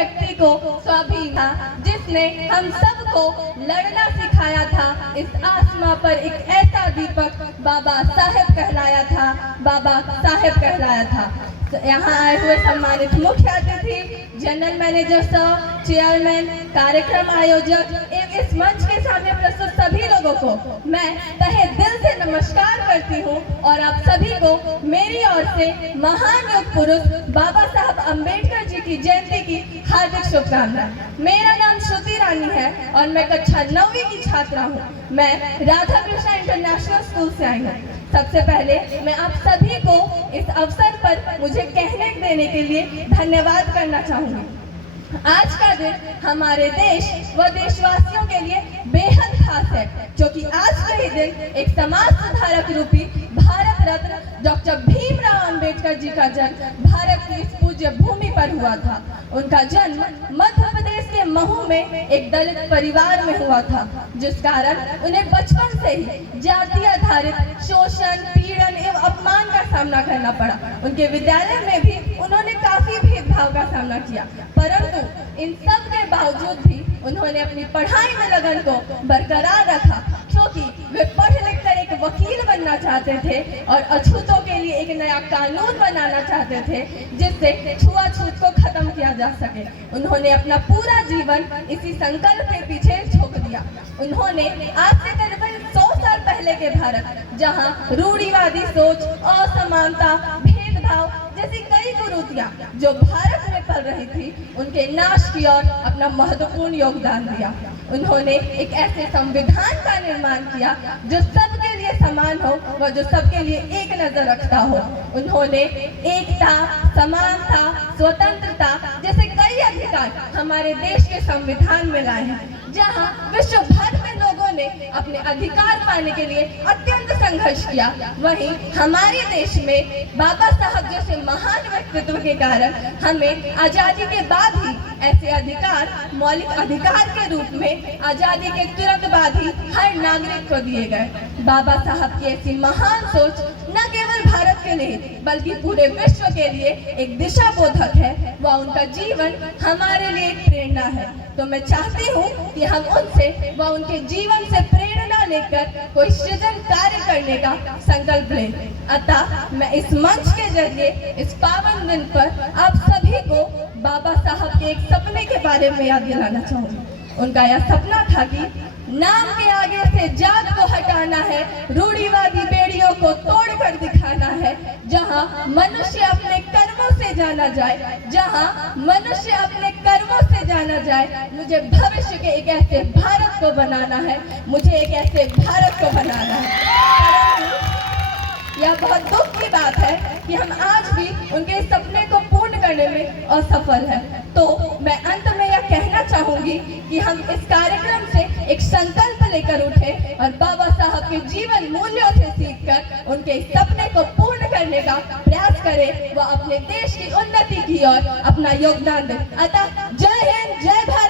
व्यक्ति को स्वाभिमान, जिसने हम सबको लड़ना सिखाया था। इस आसमां पर एक ऐसा दीपक बाबा साहेब कहलाया था, बाबा साहेब कहलाया था। तो यहाँ आए हुए सम्मानित मुख्य अतिथि, जनरल मैनेजर सर, चेयरमैन, कार्यक्रम आयोजक एवं इस मंच के सामने प्रस्तुत सभी लोगों को मैं तहे दिल से नमस्कार करती हूँ और आप सभी को मेरी ओर से महान युग पुरुष बाबा साहब अम्बेडकर जी की जयंती की हार्दिक शुभकामनाएं। मेरा नाम श्रुति रानी है और मैं कक्षा 9वीं की छात्रा हूँ। मैं राधा कृष्णा इंटरनेशनल स्कूल से आई हूँ। सबसे पहले मैं आप सभी को इस अवसर पर मुझे कहने देने के लिए धन्यवाद करना चाहूंगी। आज का दिन हमारे देश व देशवासियों के लिए बेहद खास है, क्योंकि आज का ही दिन एक समाज सुधारक रूपी भारत रत्न डॉक्टर भीमराव अंबेडकर जी का जन्म भारत की इस पूज्य भूमि पर हुआ था। उनका जन्म मध्य प्रदेश के महू में एक दलित परिवार में हुआ था, जिस कारण उन्हें बचपन से ही जाति आधारित शोषण, पीड़न एवं अपमान का सामना करना पड़ा। उनके विद्यालय में भी उन्होंने काफी भेदभाव का सामना किया, परंतु इन सब के बावजूद भी उन्होंने अपनी पढ़ाई में लगन को बरकरार रखा, क्योंकि वे पढ़ लिख कर एक वकील बनना चाहते थे और अछूतों के लिए एक नया कानून बनाना चाहते थे, जिससे छुआछूत को खत्म किया जा सके। उन्होंने अपना पूरा जीवन इसी संकल्प के पीछे झोंक दिया। उन्होंने आज से करीबन 100 साल पहले के भारत, जहां रूढ़िवादी सोच, असमानता, भेदभाव जैसी कई कुरीतियां जो भारत में फैल रही थी, उनके नाश की ओर अपना महत्वपूर्ण योगदान दिया। उन्होंने एक ऐसे संविधान का निर्माण किया जो सबके लिए समान हो व जो सबके लिए एक नजर रखता हो। उन्होंने एकता, समानता, स्वतंत्रता जैसे कई अधिकार हमारे देश के संविधान में लाए हैं। जहां विश्व भर में लोगों ने अपने अधिकार पाने के लिए अत्यंत संघर्ष किया, वहीं हमारे देश में बाबा साहब जैसे महान व्यक्तित्व के कारण हमें आजादी के बाद ही ऐसे अधिकार मौलिक अधिकार के रूप में आजादी के तुरंत बाद ही हर नागरिक को दिए गए। बाबा साहब की ऐसी महान सोच न केवल भारत के लिए बल्कि पूरे विश्व के लिए एक दिशा बोधक है व उनका जीवन हमारे लिए एक प्रेरणा है। तो मैं चाहती हूँ कि हम उनसे व उनके जीवन से प्रेरणा लेकर कोई सृजन कार्य करने का संकल्प लें। अतः मैं इस मंच के जरिए इस पावन दिन पर आप सभी को बाबा साहब के एक सपने के बारे में याद दिलाना चाहूँगी। उनका यह सपना था कि नाम के आगे से जात को हटाना है, रूढ़िवादी बेड़ियों को तोड़कर दिखाना है, जहां मनुष्य अपने कर्मों से जाना जाए, जहां मनुष्य अपने कर्मों से जाना जाए। मुझे भविष्य के एक ऐसे भारत को बनाना है, मुझे एक ऐसे भारत को बनाना है। परंतु यह बहुत दुख की बात है कि हम आज भी उनके सपने को पूर्ण करने में असफल हैं। तो मैं अंत में यह कहना चाहूंगी कि हम इस कार्यक्रम से एक संकल्प लेकर उठे और बाबा साहब के जीवन मूल्यों से सीखकर उनके सपने को पूर्ण करने का प्रयास करें व अपने देश की उन्नति की ओर अपना योगदान दें। अतः जय हिंद, जय भारत।